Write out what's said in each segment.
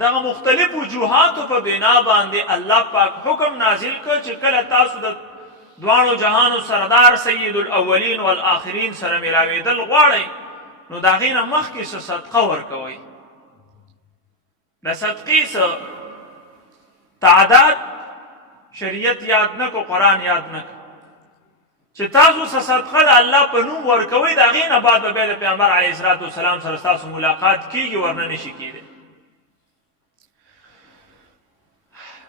دغه مختلف وجوهاتو په بنا باندې الله پاک حکم نازل کړ چې کله تاسو د دوانو جهانو سردار سید الاولین والآخرین سره ملاوېدل غواړئ نو د هغې نه مخکې څه صدقه ورکوئ. د صدقې څه تعداد شریعت یاد نه کو، قرآن یاد نه کو، چې تاسو څه صدقه د الله په نوم ورکوئ د هغې نه بعد به بیا د پیغمبر علیه الصلاة والسلام سره ستاسو ملاقات کېږي، ورنه نشي کېدی.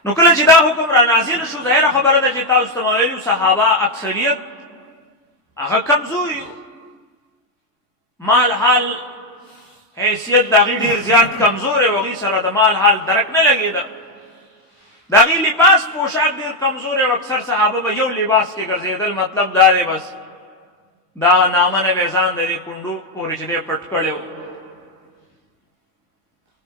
نو کله چې دا حکم را نازل شو ظاهره خبره ده چې تاسو ته ویلي صحابه اکثریت هغه کمزوري، مال حال حیثیت د هغې ډېر زیات کمزوری و، هغې سره د مال حال درک نه لګېده، د هغې لباس پوشاک ډېر کمزوری و، اکثر صحابه به یو لباس کې ګرځېدل، مطلب دا دی بس دا نامه نه به ځان د دې کونډو پورې چې دی پټ کړی و،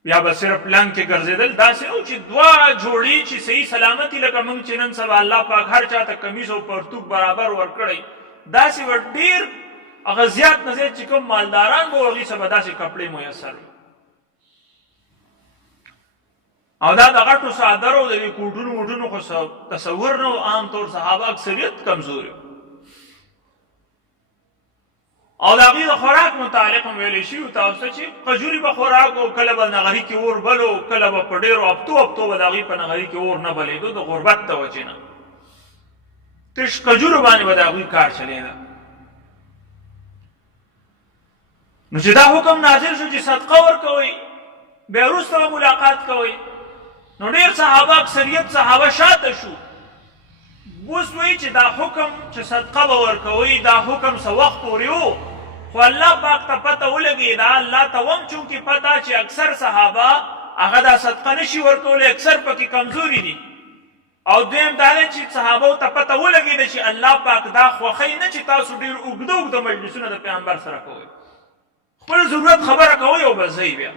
یا به صرف لنګ کې ګرځېدل. داسې و چې دوه جوړې چې صحیح سلامتي لکه موږ چې نن سبا الله پاک هر چا ته کمیس او پرتوک برابر ورکړی، داسې به ډېر هغه زیات نه زیات چې کوم مالداران به و هغې څه به داسې کپړې میسر وي. او دا د غټو څادرو د دې کوټونو ووټونو خو تصور نه و، عام طور صحابه اکثریت کمزوري و. او د هغې د خوراک متعلق هم ویلی شوي تاسو ته چې قجوري به خوراک و، کله به نغري کې اور بل و، کله به په ډېرو هفتو به د هغې په نغري کې اور نه بلېدو د غربت د وجې نه، تش قجورو باندې به د هغوی کار چلېده. نو چې دا حکم نازل شو چې صدقه ورکوئ بیا وروسته به ملاقات کوئ، نو ډېر صحابه اکثریت صحابه شاته شو. اوس وایي چې دا حکم چې صدقه به ورکوئ دا حکم څه وخت پورې و، خو الله پاک ته پته ولګېده، الله ته هم چونکې پته چې اکثر صحابه هغه دا صدقه نشي ورکولی، اکثر پکې کمزوري دي، او دویم دا دی چې صحابو ته پته ولګېده چې الله پاک دا خوښوي نه چې تاسو ډېر اوږده اوږده مجلسونه د پیغمبر سره کوئ، خپل ضرورت خبره کوئ او بس ځئ بیا.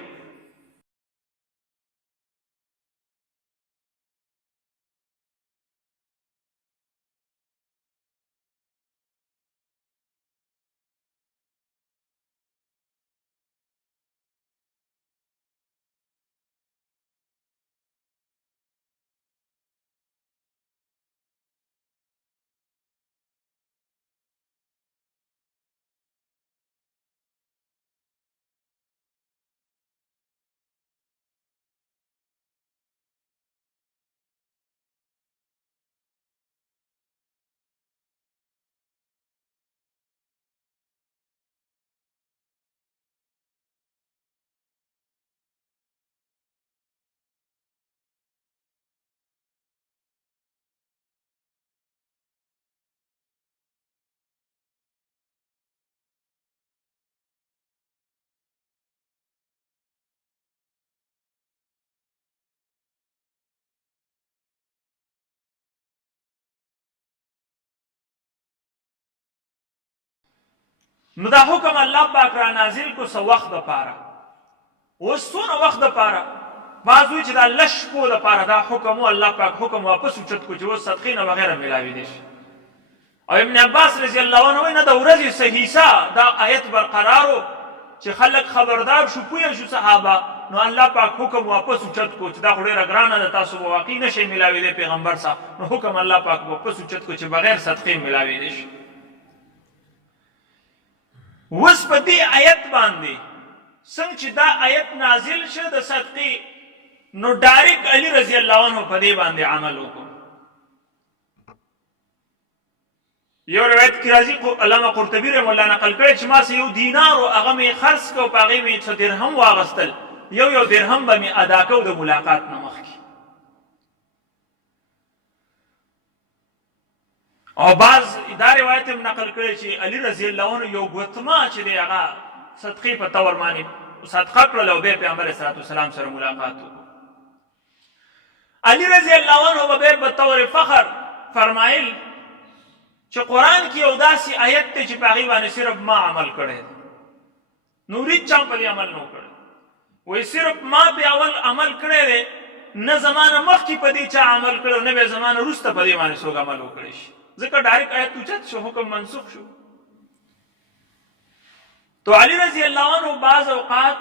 نو دا حکم الله پاک را نازل کو څه وخت دپاره، اوس څونه وخت دپاره، بعض وایي چې دا لس شپو دپاره دا حکم و، الله پاک حکم واپس اوچت کو چې اوس صدقې نه بغیره میلاوېدی شي. او ابن عباس رضی الله عنه وایي نه د ورځې څه حصه دا آیت برقرار و چې خلک خبردار شو پوه شو صحابه، نو الله پاک حکم واپس اوچت کو چې دا خو ډېره ګرانه ده، تاسو به واقعي نشئ میلاوېدی پیغمبر صاحب، نو حکم الله پاک واپس اوچت کو چې بغیر صدقې میلاوېدی شي. اوس په دې آیت باندې څنګه چې دا آیت نازل شه د صدقې، نو ډایرکټ علي رضی الله عنه په دې باندې عمل وکړو. یو روایت کې راځي علامه قرطبي رحمه الله نقل کړی چې ما سه یو دینار و هغه مې خرڅ کړ، په هغې مې څه درهم واغستل، یو درهم به مې ادا کړو د ملاقات نه مخکې. او بعض دا روایت هم نقل کړی چې علي رضی الله عنه یو ګوتمه چې دی هغه صدقې په طور باندې صدقه کړل او بیا پیغمبر علیه السلام سره ملاقات وکړو. علي رضی الله عنه به بیا په طور فخر فرمایل چې قرآن کې یو داسې آیت دی چې په هغې باندې صرف ما عمل کړی دی، نور هېڅ چا په دې عمل نه و کړی. وایي صرف ما په اول عمل کړی دی، نه زمانه مخکې په دې چا عمل کړی، نه بیا زمانه وروسته په دې باندې څوک عمل وکړی شي، ځکه ډایرکټ آیت اوچت شو، حکم منسوخ شو. تو علی رضی الله عنه بعض اوقات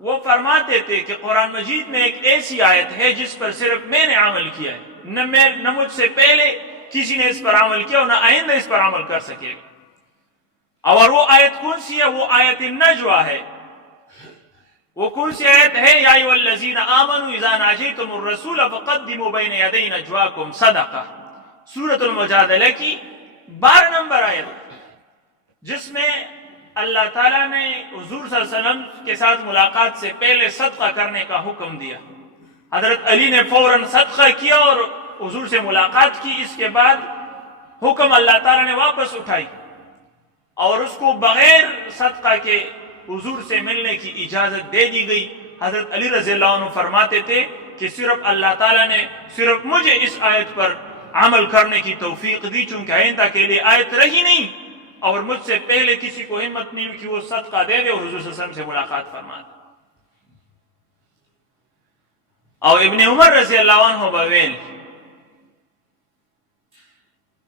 वो फरमाते थे कि कुरान मजीद में एक ऐसी आयत है जिस पर सिर्फ मैंने अमल किया है, न मुझसे पहले किसी ने इस पर अमल किया और न आइंदा इस पर अमल कर सकेगा। और वो आयत कौन सी है? वो आयत नजवा है। वो कौन सी आयत है? या अय्युहल्लज़ीना आमनू इज़ा नाजैतुमुर रसूल फक़द्दिमू बैन यदै नजवाकुम सदक़ा, सूरतुल मुजादला की 12 नंबर आयत, जिसमें अल्लाह ताला ने हुजूर सल्लल्लाहु अलैहि वसल्लम के साथ मुलाकात से पहले सदका करने का हुक्म दिया। हजरत अली ने फौरन सदका किया और हुजूर से मुलाकात की। इसके बाद हुक्म अल्लाह ताला ने वापस उठाई और उसको बगैर सदका के हुजूर से मिलने की इजाजत दे दी गई। हजरत अली रज़ियल्लाहु अन्हु फरमाते थे कि सिर्फ अल्लाह ताला ने सिर्फ मुझे इस आयत पर अमल करने की तौफीक दी, चूंकि आइंदा के लिए आयत रही नहीं और मुझसे पहले किसी को हिम्मत नहीं हुई कि वो सदका दे दे और हुजूर सल्लल्लाहु अलैहि वसल्लम से मुलाकात फरमा दे। और इब्न उमर रज़ियल्लाहु अन्हु बवेल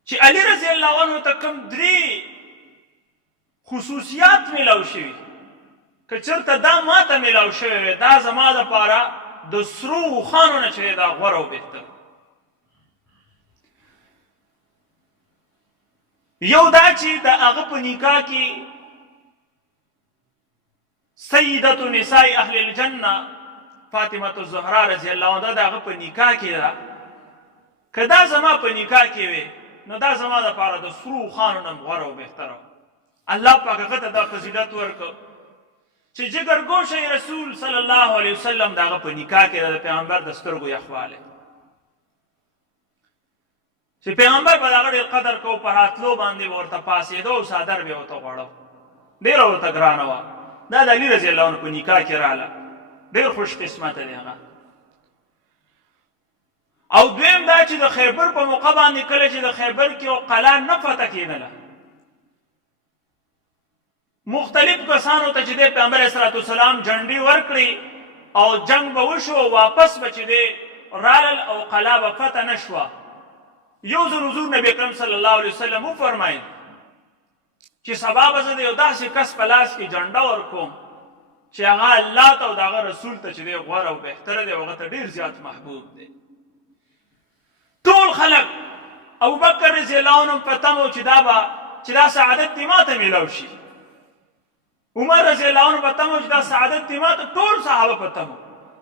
कि अली रज़ियल्लाहु अन्हु तक कम 3 खुसूसियात मिलाव शवी कि चरता दा माता मिलाव शवी दा जमा द पारा द सरू खानो न छे दा गौरव बेहतर। यौ दा ची दा अगप निकाह की सय्यदतु निसाई अहलिल जन्ना फातिमा ज़हरा रज़ियल्लाहु अन्हा दा अगप निकाह की दा कदा जमा पे निकाह की वे न दा जमा दा पारा द सरू खानो न गौरव बेहतर। अल्लाह पाक गत दा फजीलत वर्क ची जिगर गोशे रसूल सल्लल्लाहु अलैहि वसल्लम दा अगप निकाह की दा पैगंबर दस्तर को यखवाले چې پیغمبر په دغه قدر کو په راتلو باندې ورته پاسېدو او صادر به ورته غواړو ډېره ورته ګرانه وه. دا د علي رضی الله عنه په نکاح کې راغله، ډېر خوش قسمته دی هغه. او دویم دا چې د خیبر په موقع باندې کله چې د خیبر کې یو قلعه نه فتح کېدله، مختلف کسانو ته چې د پیغمبر علیه الصلاة والسلام جنډې ورکړې او جنگ به وشو، واپس به چې دی رالل او قلعه به فتح نه شوه. یو ځل حضور نبی اکرم صلی الله علیه وسلم وفرمایل چې سبا به زه د یو داسې کس په لاس کې جنډه ورکوم چې هغه الله ته او د هغه رسول ته چې دی غوره او بهتره دی او هغه ته ډېر زیات محبوب دی. ټول خلک ابوبکر رضی الله عنه په تمه چې دا سعادت دې ما ته میلاو شي، عمر رضی الله عنه په تمه چې دا سعادت دې ما ته، ټول صحابه په تمه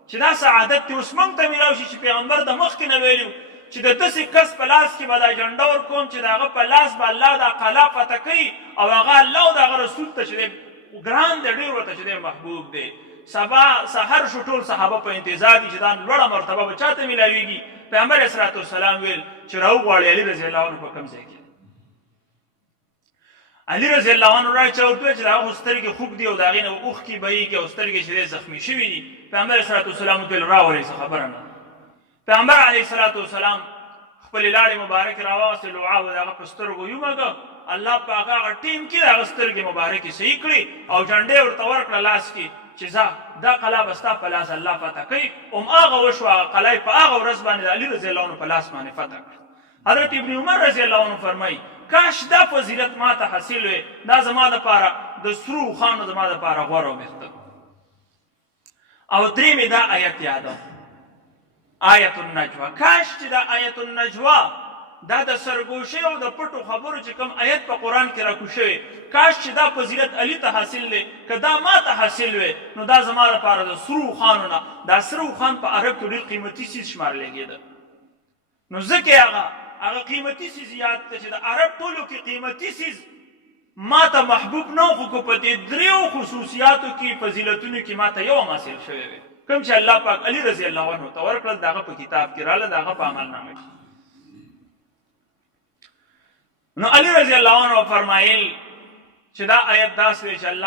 چې دا سعادت دې اوس موږ ته میلاو شي چې پیغمبر د مخکې نه ویلي چې د داسې کس په لاس کې به دا جنډه ورکوم چې د هغه په لاس به الله دا قلعه فتح کوي او هغه الله او د هغه رسول ته چې دی ګران دی، ډېر ورته چې دی محبوب دی. سبا سحر شو، ټول صحابه په انتظار دي چې دا لوړه مرتبه به چا ته میلاویږي. پیغمبر علیه الصلاة والسلام ویل چې راوغواړي علي رضی الله عنه په کوم ځای کې. علي رضی الله عنه راچا ورته چې د هغه سترګې خوږ دي او د هغې نه اوښکې بهیږي او سترګې چې دی زخمي شوي دي. پیغمبر علیه الصلاة والسلام ورته ویل راولئ، څه خبره نه. پیغمبر علیه الصلاة والسلام خپل لاړې مبارک راواغستې، لوعا و د هغه په سترګو یومږه. الله پاک هغه ټیم کې د هغه سترګې مبارکې صحیح کړې او جنډې ورته ورکړه لاس کې چې ځه دا قلعه به ستا په لاس الله فتح کوي. هغه وشوه، هغه قلعه په هغه ورځ باندې د علي رضی الله عنه په لاس باندې فتح کړه. حضرت ابن عمر رضی الله عنه فرمایي کاش دا فضیلت ما ته حاصل وی، دا زما دپاره د سرو خانو زما دپاره غوره او بهتر. او درېمې دا آیت یاده، آیت النجوه. کاش چې دا آیت النجوه دا د سرګوشۍ او د پټو خبرو چې کوم آیت په قرآن کې راکو شوی، کاش چې دا فضیلت علي ته حاصل دی، که دا ما ته حاصل وی نو دا زما لپاره د سرو خانو نه، دا سرو خان په عرب کې ډېر قیمتي څیز شمارلېږېده. نو ځکه هغه قیمتي څیز یاد ته چې د عرب ټولو کې قیمتي څیز ما ته محبوب نه و، خو که په دې 3 خصوصیاتو کې فضیلتونو کې ما ته یو هم حاصل شوی وی، کوم چې الله پاک علي رضی الله عنه ته ورکړل، د هغه په کتاب کې راله، د هغه په عملنامه کې. نو علي رضی الله عنه فرمایل چې دا آیت داسې دی چې الله